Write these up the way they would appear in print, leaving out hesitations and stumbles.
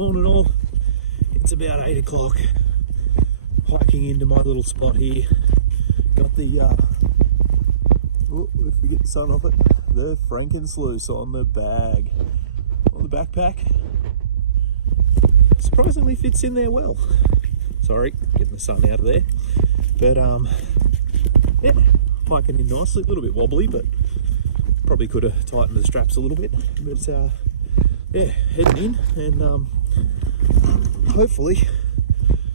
Morning all. It's about 8 o'clock. Hiking into my little spot here. Got the, if we get the sun off it, the Franken Sluice on the bag. On the backpack. Surprisingly fits in there well. Sorry, getting the sun out of there. But yeah, hiking in nicely, a little bit wobbly, but probably could have tightened the straps a little bit. But yeah, heading in and hopefully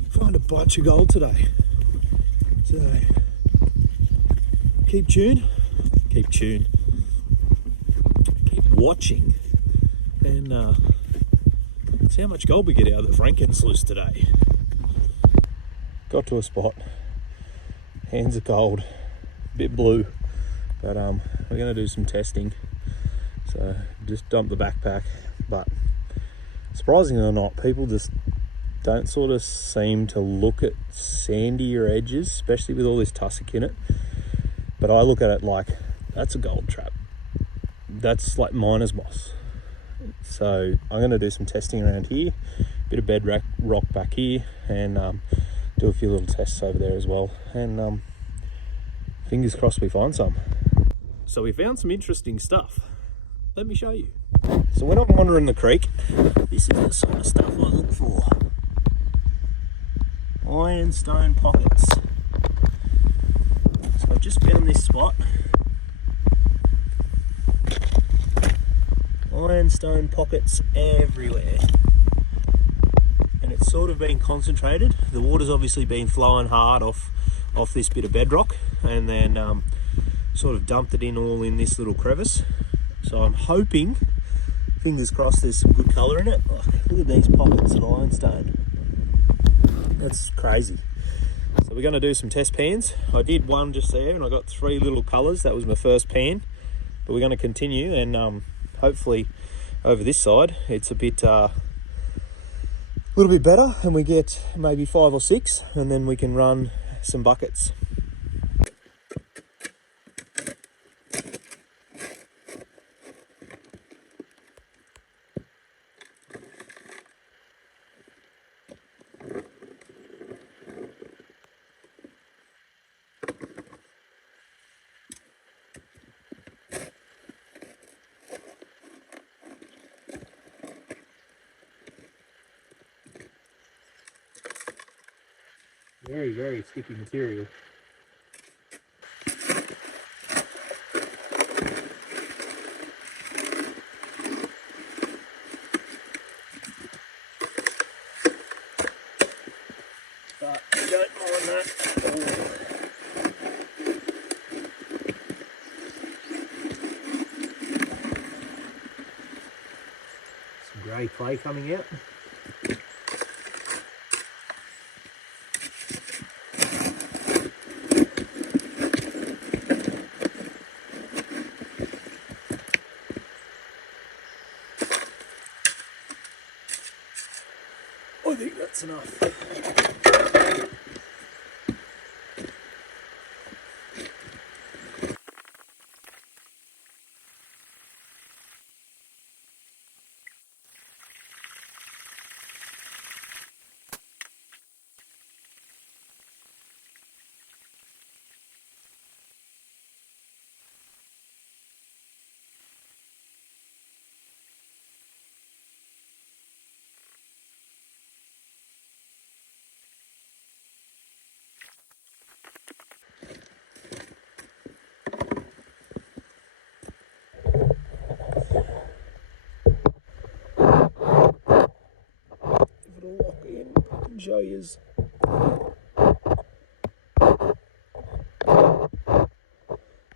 find a bunch of gold today. So keep watching, and see how much gold we get out of the Franken Sluice today. Got to a spot, hands are cold, a bit blue, but we're going to do some testing. So just dump the backpack, but surprisingly or not, people just don't sort of seem to look at sandier edges, especially with all this tussock in it. But I look at it like, that's a gold trap. That's like miner's moss. So I'm going to do some testing around here, bit of bedrock rock back here, and do a few little tests over there as well. And fingers crossed we find some. So we found some interesting stuff. Let me show you. So when I'm wandering the creek, this is the sort of stuff I look for. Ironstone pockets. So I've just found this spot. Ironstone pockets everywhere. And it's sort of been concentrated. The water's obviously been flowing hard off this bit of bedrock, and then sort of dumped it in all in this little crevice. So I'm hoping, fingers crossed, there's some good colour in it. Oh, look at these pockets of ironstone. That's crazy. So we're going to do some test pans. I did one just there and I got 3 little colours. That was my first pan. But we're going to continue, and hopefully over this side it's a little bit better, and we get maybe 5 or 6, and then we can run some buckets. Very, very sticky material. But you don't mind that. Some grey clay coming out. I think that's enough. Lock in and show yous.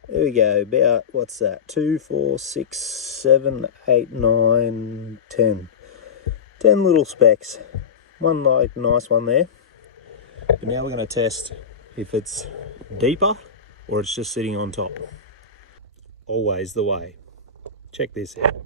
There we go, about, what's that, 2, 4, 6, 7, 8, 9, 10. 10 little specks. One like nice one there. But now we're going to test if it's deeper or it's just sitting on top. Always the way. Check this out.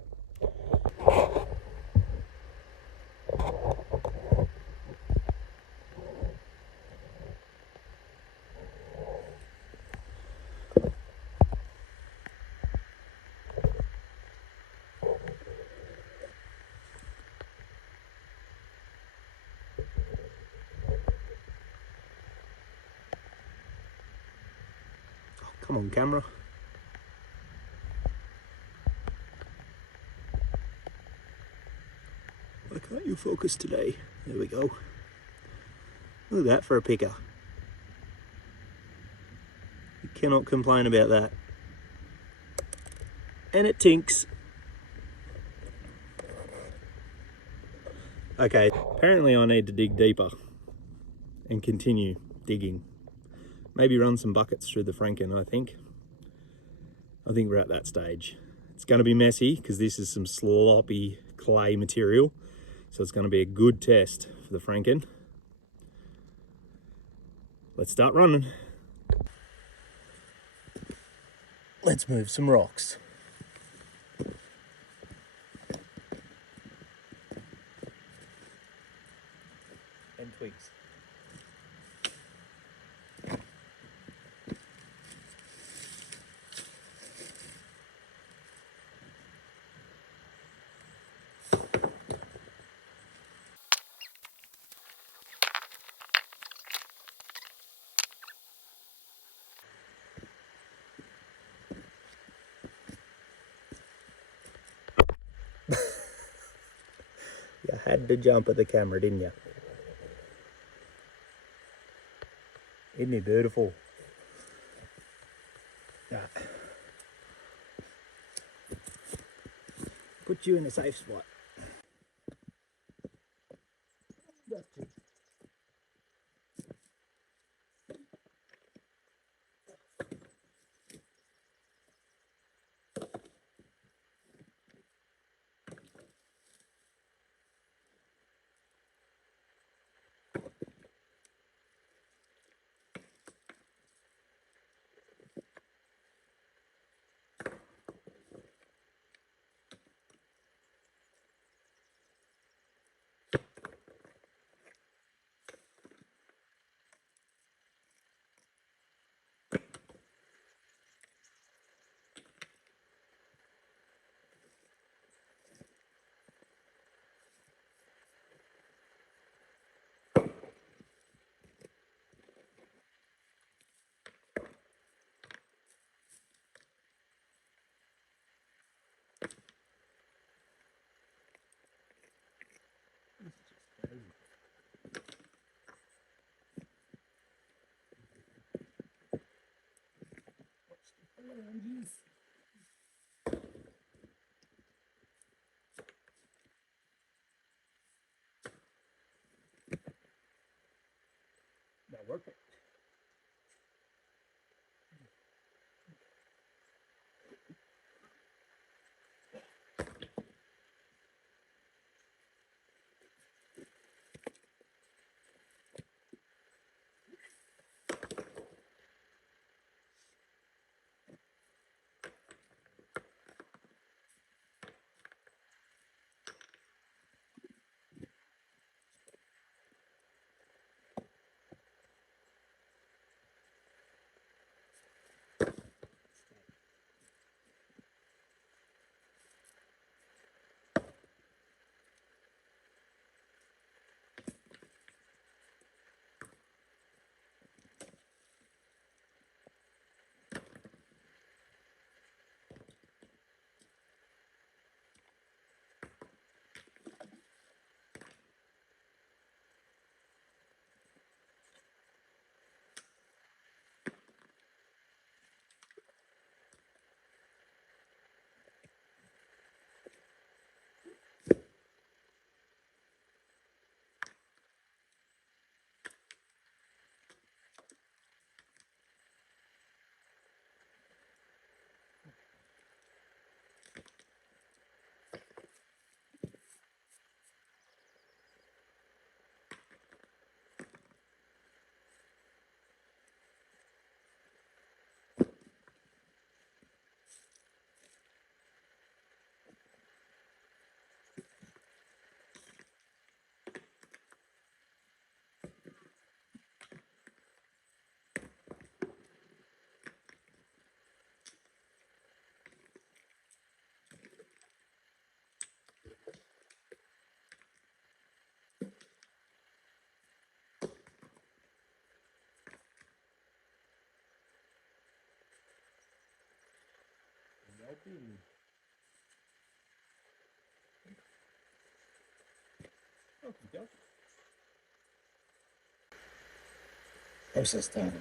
Come on, camera. Why can't you focus today? There we go. Look at that for a picker. You cannot complain about that. And it tinks. Okay, apparently I need to dig deeper and continue digging. Maybe run some buckets through the Franken, I think. I think we're at that stage. It's going to be messy because this is some sloppy clay material. So it's going to be a good test for the Franken. Let's start running. Let's move some rocks. And twigs. You had to jump at the camera, didn't you? Isn't he beautiful? Yeah. Put you in a safe spot. Got you. That worked. Okay, process time.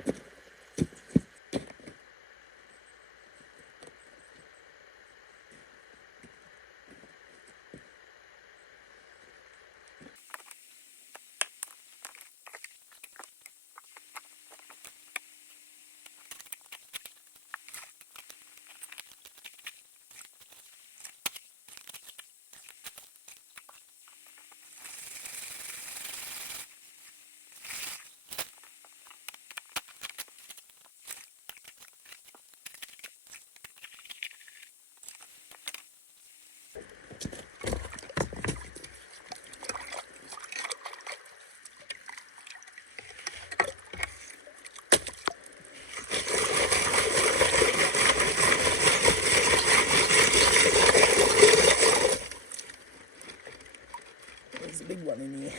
There's a big one in here.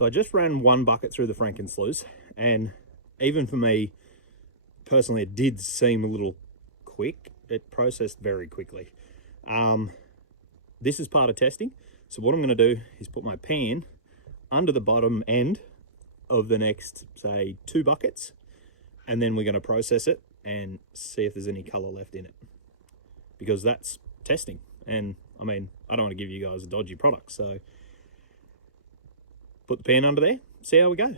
So I just ran one bucket through the Franken Sluice, and even for me personally, it did seem a little quick. It processed very quickly. This is part of testing. So what I'm going to do is put my pan under the bottom end of the next, say, 2 buckets, and then we're going to process it and see if there's any color left in it, because that's testing. And I mean, I don't want to give you guys a dodgy product, so put the pan under there, see how we go.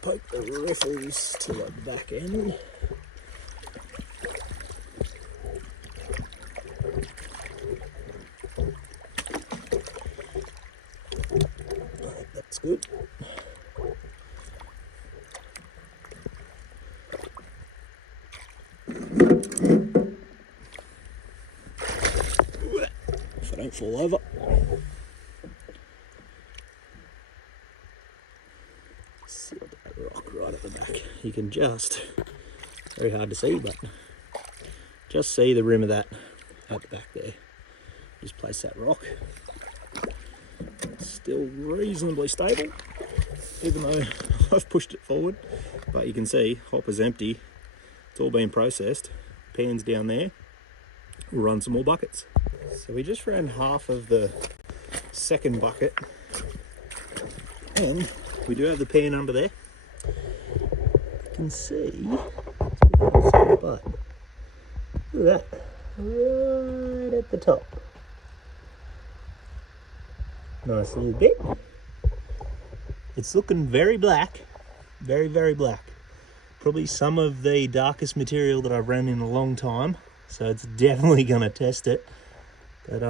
Poke the riffles to the back end. That's good. If I don't fall over. See that rock right at the back. You can just, very hard to see, but just see the rim of that at the back there. Just place that rock. It's still reasonably stable, even though I've pushed it forward. But you can see, hopper's empty. It's all been processed. Pan's down there. We'll run some more buckets. So we just ran half of the second bucket, and we do have the pan under there. You can see, but look at that, right at the top. Nice little bit. It's looking very black, very, very black. Probably some of the darkest material that I've ran in a long time, so it's definitely gonna test it. But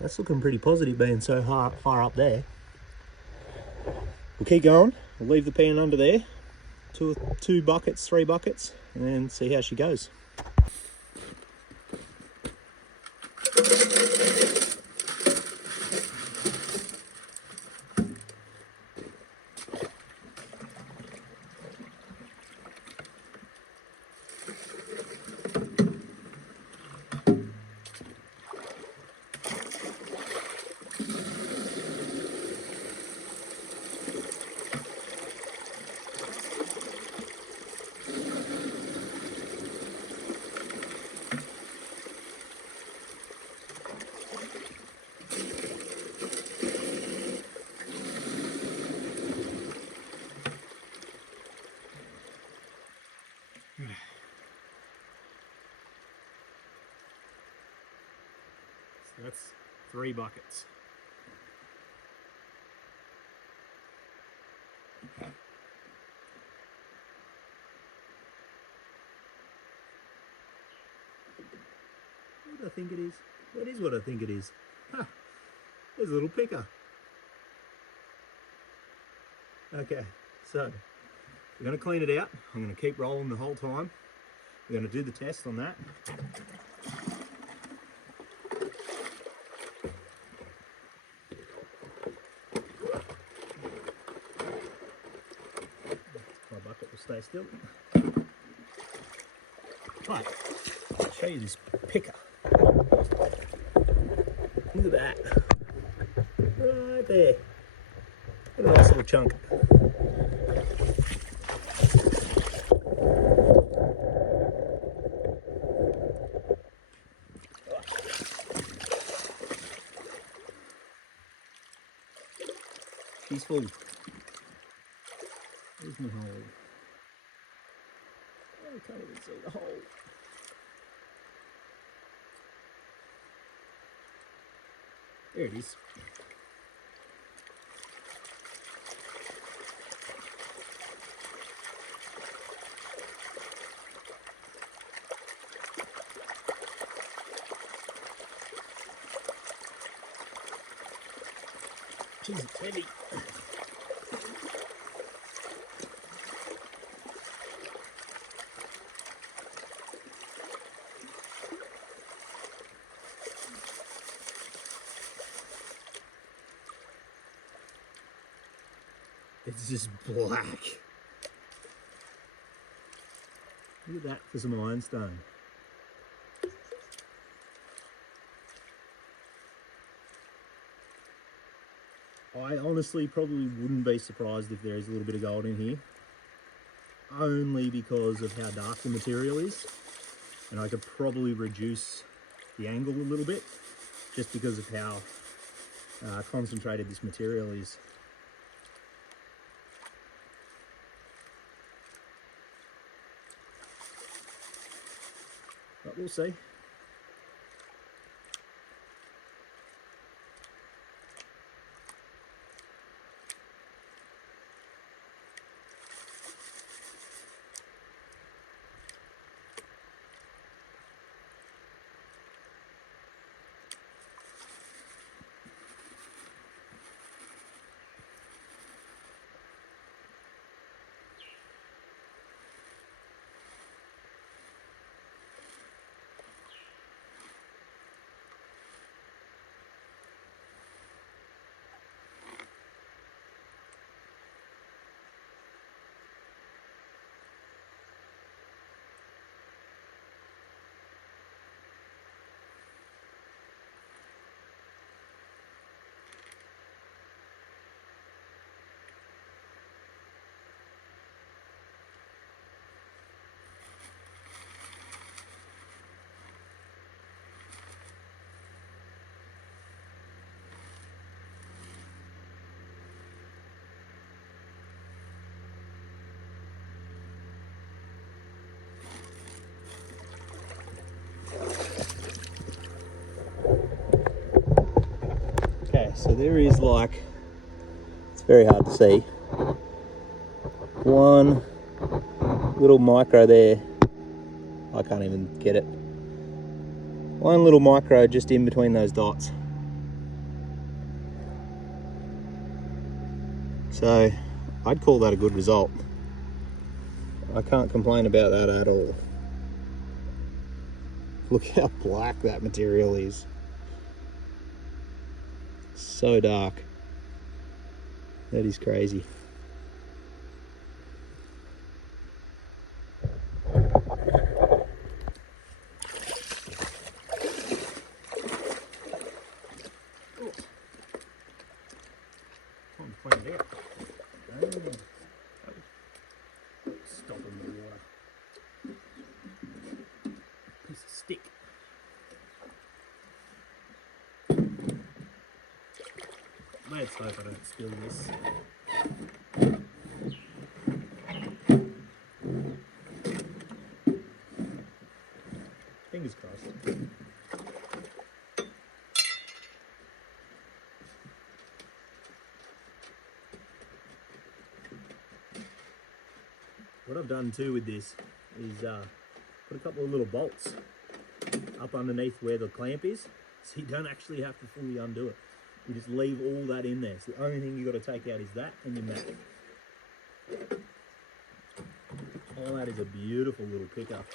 that's looking pretty positive, being so far up there. We'll keep going. We'll leave the pan under there. 2 buckets, 3 buckets, and then see how she goes. So that's 3 buckets. What do I think it is? That is what I think it is. Huh. There's a little picker. Okay, so we're going to clean it out. I'm going to keep rolling the whole time. We're going to do the test on that. My bucket will stay still. But I'll show you this picker. Look at that. Right there. What a nice little chunk. She's full. There's my hole. Oh, I can't even see the hole. There it is. Jeez, it's heavy. It's just black. Look at that for some ironstone. I honestly probably wouldn't be surprised if there is a little bit of gold in here, only because of how dark the material is, and I could probably reduce the angle a little bit just because of how concentrated this material is. But we'll see. Okay, so there is like, it's very hard to see, one little micro there. I can't even get it. One little micro just in between those dots. So I'd call that a good result. I can't complain about that at all. Look how black that material is. So dark. That is crazy. Stop in the water. Piece of stick. Let's hope I don't spill this. Fingers crossed. What I've done too with this is put a couple of little bolts up underneath where the clamp is, so you don't actually have to fully undo it. You just leave all that in there. So the only thing you've got to take out is that and your mat. Oh, that is a beautiful little pickup.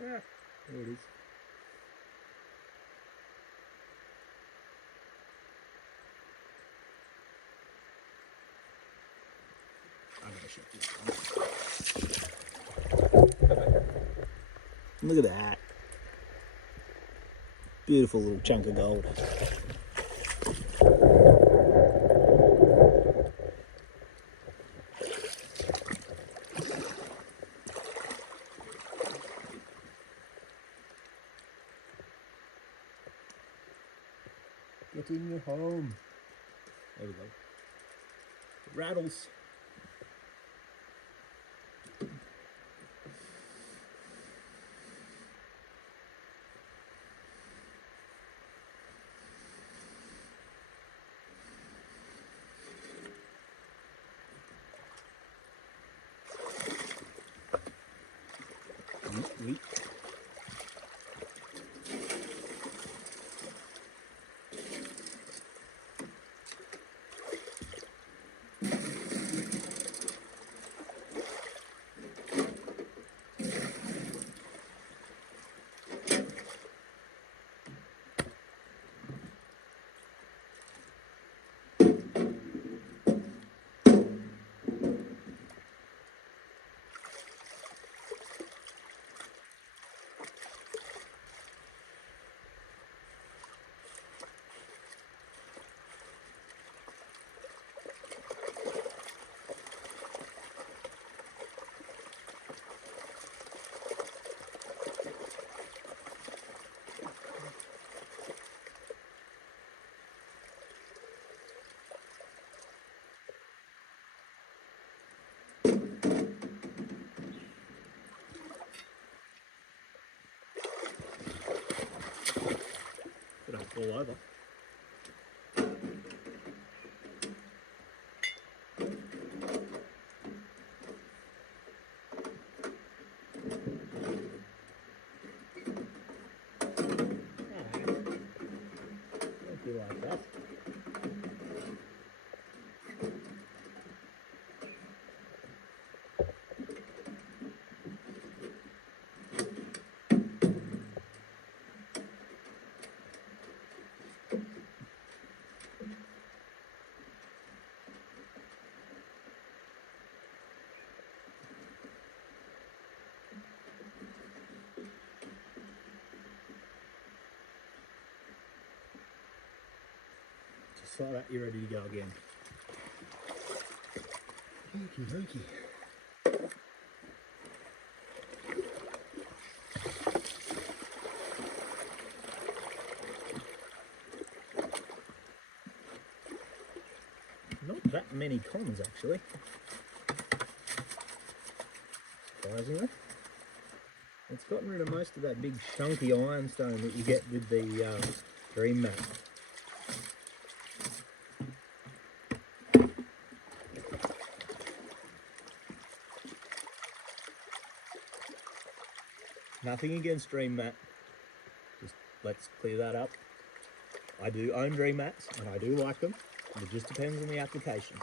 Yeah, there it is. I'm gonna shut this down. Look at that. Beautiful little chunk of gold. Get in your home. There we go. It rattles. Wait. all over. Don't be like that. Just like that, you're ready to go again. Hokey hokey. Not that many cons actually, surprisingly. It's gotten rid of most of that big chunky ironstone that you get with the dream mat. Nothing against dream mat, just let's clear that up. I do own dream mats and I do like them. It just depends on the application,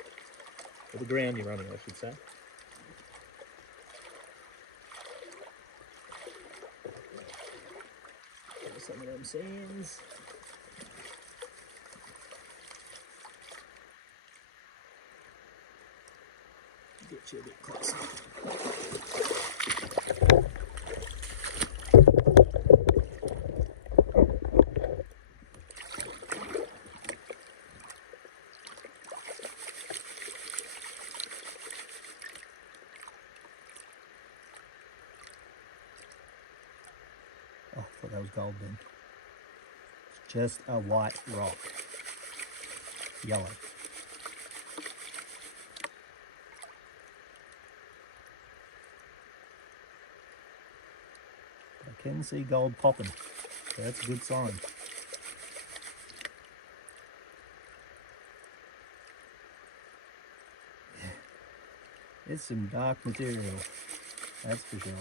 or the ground you're running, I should say. There's some of them sands. Get you a bit closer. Oh, I thought that was gold then. It's just a white rock. Yellow. I can see gold popping, so that's a good sign. It's some dark material, that's for sure.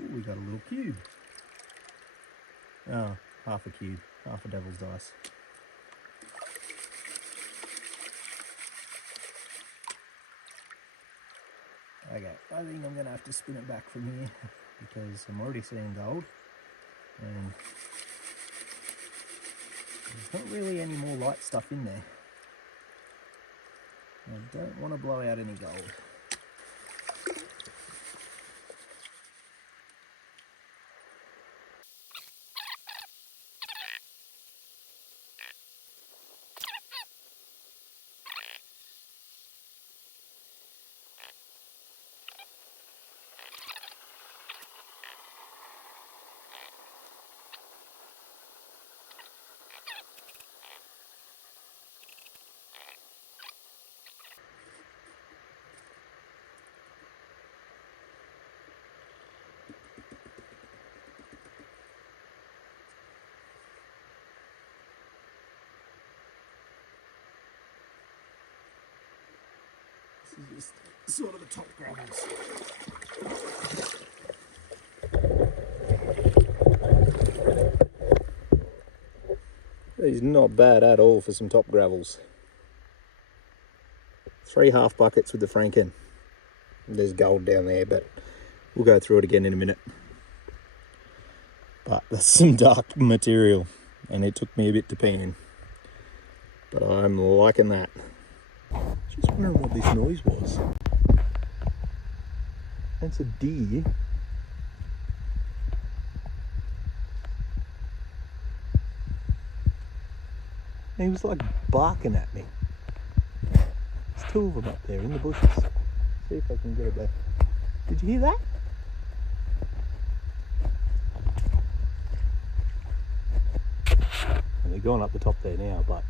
Ooh, we got a little cube. Oh, half a cube, half a devil's dice. Okay, I think I'm gonna have to spin it back from here because I'm already seeing gold and there's not really any more light stuff in there. I don't want to blow out any gold. This is just sort of the top gravels. These are not bad at all for some top gravels. 3 half buckets with the Franken. There's gold down there, but we'll go through it again in a minute. But that's some dark material, and it took me a bit to pan. But I'm liking that. Just wondering what this noise was. That's a deer. And he was like barking at me. There's 2 of them up there in the bushes. See if I can get it back. Did you hear that? And they're going up the top there now, but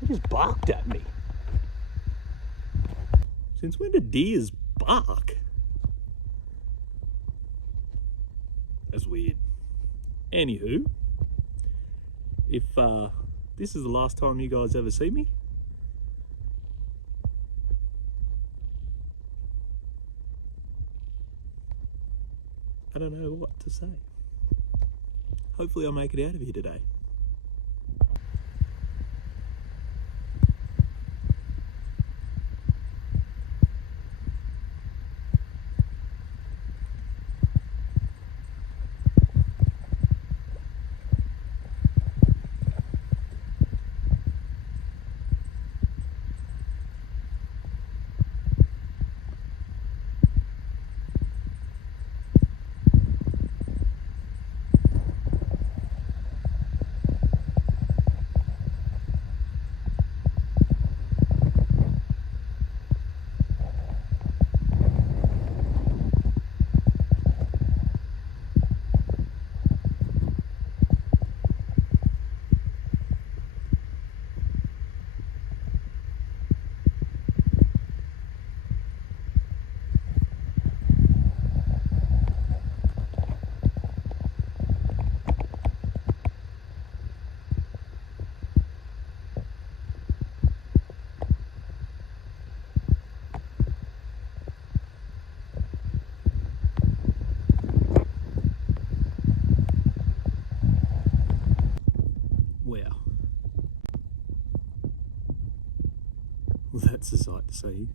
they just barked at me. Since when do deers bark? That's weird. Anywho, if this is the last time you guys ever see me, I don't know what to say. Hopefully I'll make it out of here today. Wow. Well, that's a sight to see.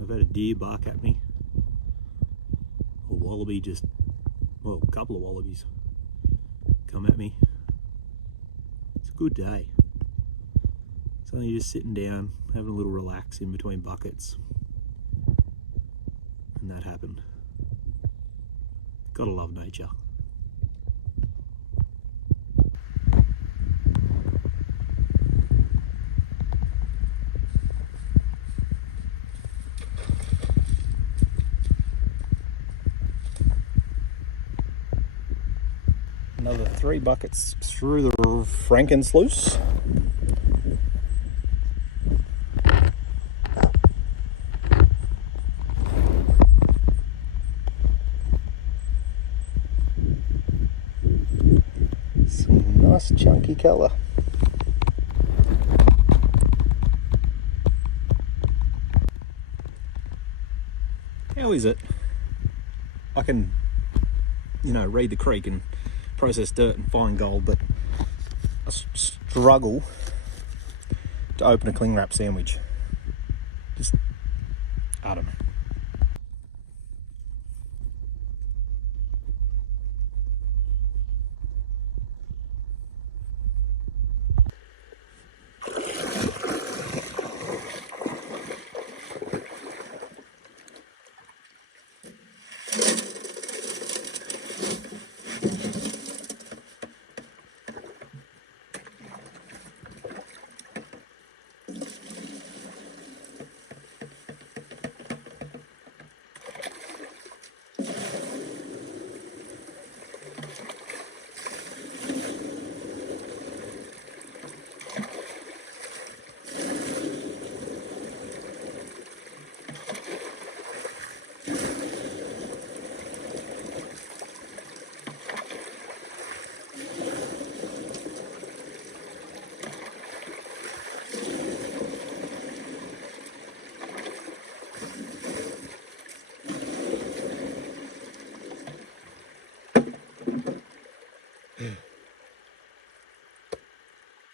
I've had a deer bark at me. A wallaby just, well, a couple of wallabies come at me. It's a good day. It's only just sitting down, having a little relax in between buckets. And that happened. Gotta love nature. Another 3 buckets through the Franken Sluice. Some nice chunky colour. How is it? I can, read the creek and process dirt and find gold, but I struggle to open a cling wrap sandwich. Just, I don't know.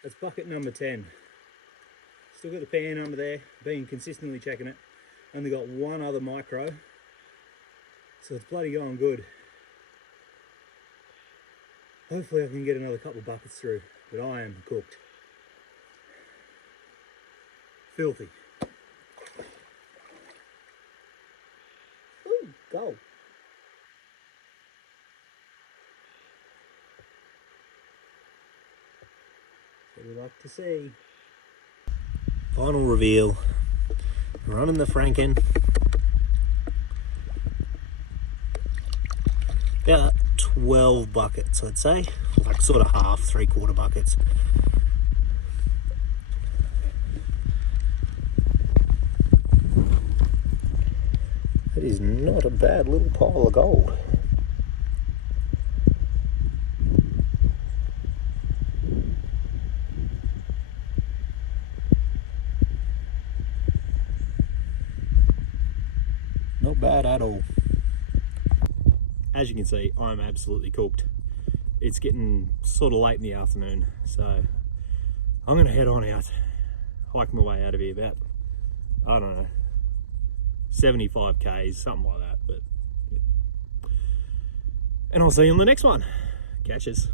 That's bucket number 10. Still got the pan under there, been consistently checking it. Only got one other micro, so it's bloody going good. Hopefully I can get another couple of buckets through, but I am cooked. Filthy. Ooh, gold. What we like to see. Final reveal. Running the Franken. About 12 buckets, I'd say. Like sort of half, 3/4 buckets. That is not a bad little pile of gold. Not bad at all. As you can see, I'm absolutely cooked. It's getting sort of late in the afternoon, so I'm gonna head on out, hike my way out of here about, I don't know, 75 k's, something like that. But yeah. And I'll see you on the next one. Catches.